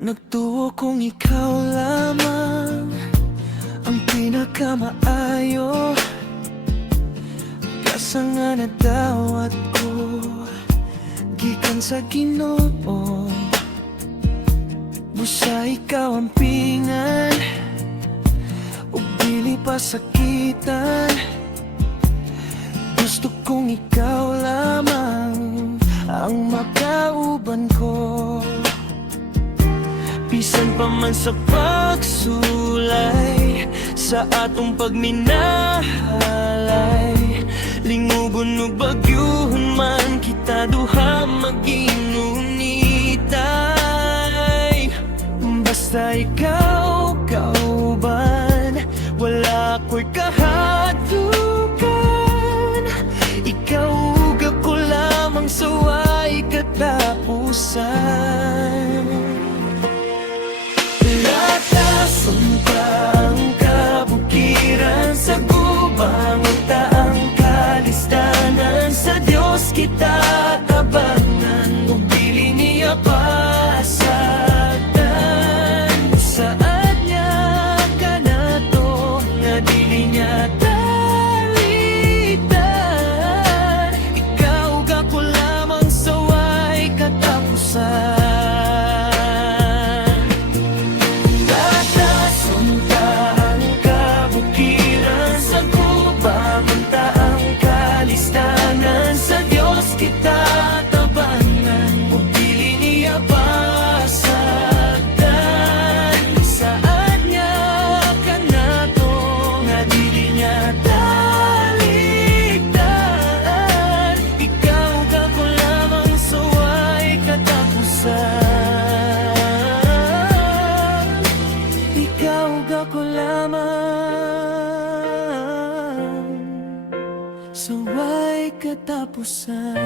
Nagtuo kung ikaw lamang ang pinakamaayo. Kasa nga nadawat ko gikan sa Ginoo. Busa ikaw ang pingan ug dili pa sakitan. Gusto kong ikaw lamang ang makauban ko. Bisan pa man sa pagsulay sa atong pagminahalay, lingugon ug bagyuhon man kita duha mag-inunitay. Basta ikaw kauban, wala ko'y kahadlukan. Ikaw ug ako lamang sa way katapusan. Ang kabukiran sa gubang unta ang kalistanan. Sa Diyos kita tabangan ug dili niya pasagdan. Saad niya ka na to nga dili niya talitan. Ikaw ug ako lamang sa way katapusan. Kita tabangan ug dili niya pasagdan. Saan niya ka na to nga dili niya taligdan. Ikaw ug ako lamang sa way katapusan. Ikaw ug ako lamang sa way katapusan.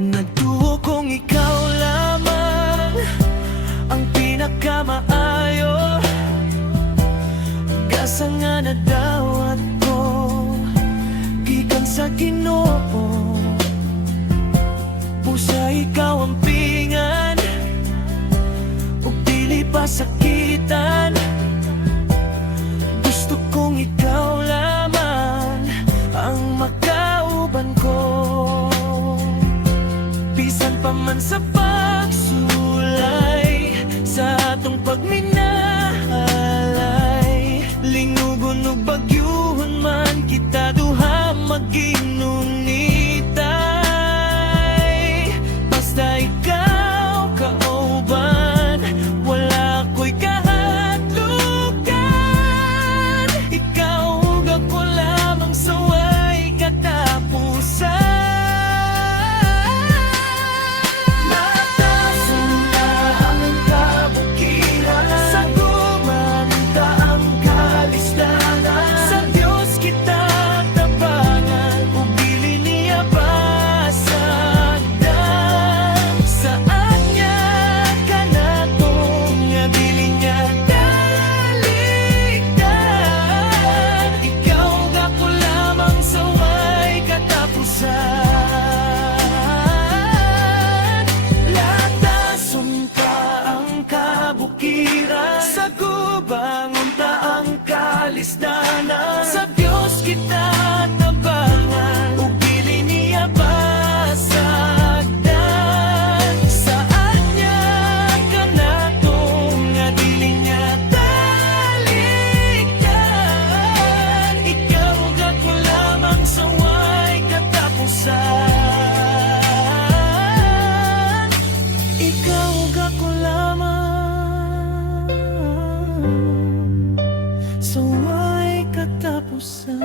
Nagtuo kung ikaw lamang ang pinakamaayo. Gasa nga nadawat ko gikan sa Ginoo. Pusa ikaw ang pingan ug dili pa sakitan. Gusto kong ikaw lamang ang makauban ko. Bisan pa man sa pagsulay sa atong pagminahalay, lingugon ug bagyuhon man kita duha mag-inunitay. Basta ikaw kauban, wala ko'y kahadlukan. Ikaw ug ako lamang sa way katapusan. Sa gubang unta ang kalisdanan. Sa Diyos kita tabangan ug dili niya pasagdan. Saan niya ka na to nga dili niya taligdan. Ikaw ug ako lamang sa way katapusan. Ikaw ug ako lamang sa way katapusan.